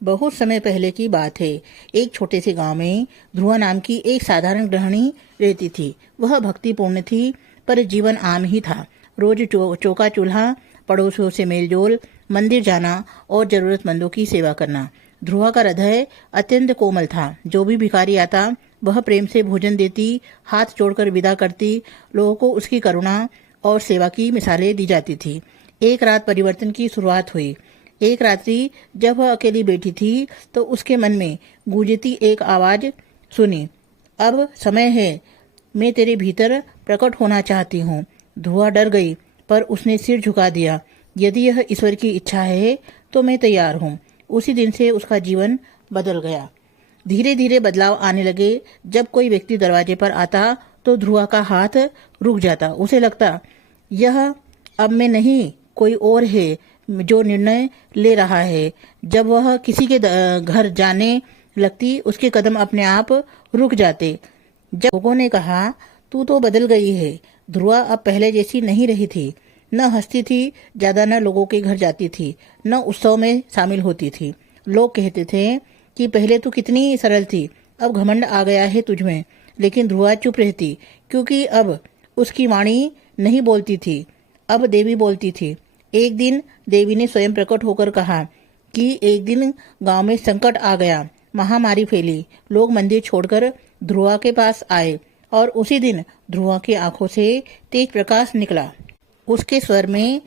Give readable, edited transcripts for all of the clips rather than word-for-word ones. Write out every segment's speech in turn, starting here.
बहुत समय पहले की बात है। एक छोटे से गांव में ध्रुवा नाम की एक साधारण गृहिणी रहती थी। वह भक्तिपूर्ण थी, पर जीवन आम ही था। रोज चौका चूल्हा, पड़ोसियों से मेलजोल, मंदिर जाना और जरूरतमंदों की सेवा करना। ध्रुवा का हृदय अत्यंत कोमल था। जो भी भिखारी आता वह प्रेम से भोजन देती, हाथ जोड़कर विदा करती। लोगों को उसकी करुणा और सेवा की मिसालें दी जाती थी। एक रात परिवर्तन की शुरुआत हुई। एक रात्रि जब वह अकेली बैठी थी तो उसके मन में गूंजती एक आवाज सुनी, अब समय है, मैं तेरे भीतर प्रकट होना चाहती हूँ। ध्रुवा डर गई, पर उसने सिर झुका दिया। यदि यह ईश्वर की इच्छा है तो मैं तैयार हूँ। उसी दिन से उसका जीवन बदल गया। धीरे धीरे बदलाव आने लगे। जब कोई व्यक्ति दरवाजे पर आता तो ध्रुवा का हाथ रुक जाता। उसे लगता, यह अब मैं नहीं, कोई और है जो निर्णय ले रहा है। जब वह किसी के घर जाने लगती, उसके कदम अपने आप रुक जाते। जब लोगों ने कहा, तू तो बदल गई है, ध्रुवा अब पहले जैसी नहीं रही थी। न हंसती थी ज्यादा, न लोगों के घर जाती थी, न उत्सव में शामिल होती थी। लोग कहते थे कि पहले तू कितनी सरल थी, अब घमंड आ गया है तुझमें। लेकिन ध्रुवा चुप रहती, क्योंकि अब उसकी वाणी नहीं बोलती थी, अब देवी बोलती थी। एक दिन देवी ने स्वयं प्रकट होकर कहा कि एक दिन गांव में संकट आ गया, महामारी फैली। लोग मंदिर छोड़कर ध्रुवा के पास आए और उसी दिन ध्रुवा की आंखों से तेज प्रकाश निकला। उसके स्वर में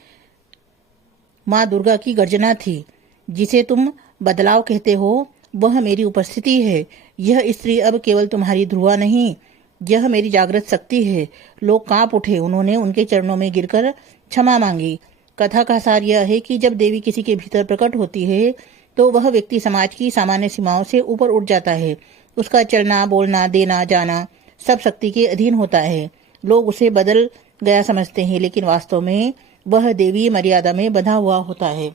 माँ दुर्गा की गर्जना थी। जिसे तुम बदलाव कहते हो, वह मेरी उपस्थिति है। यह स्त्री अब केवल तुम्हारी ध्रुवा नहीं, यह मेरी जागृत शक्ति है। लोग कांप उठे। उन्होंने उनके चरणों में गिरकर क्षमा मांगी। कथा का सार यह है कि जब देवी किसी के भीतर प्रकट होती है तो वह व्यक्ति समाज की सामान्य सीमाओं से ऊपर उठ जाता है। उसका चलना, बोलना, देना, जाना सब शक्ति के अधीन होता है। लोग उसे बदल गया समझते हैं, लेकिन वास्तव में वह देवी मर्यादा में बंधा हुआ होता है।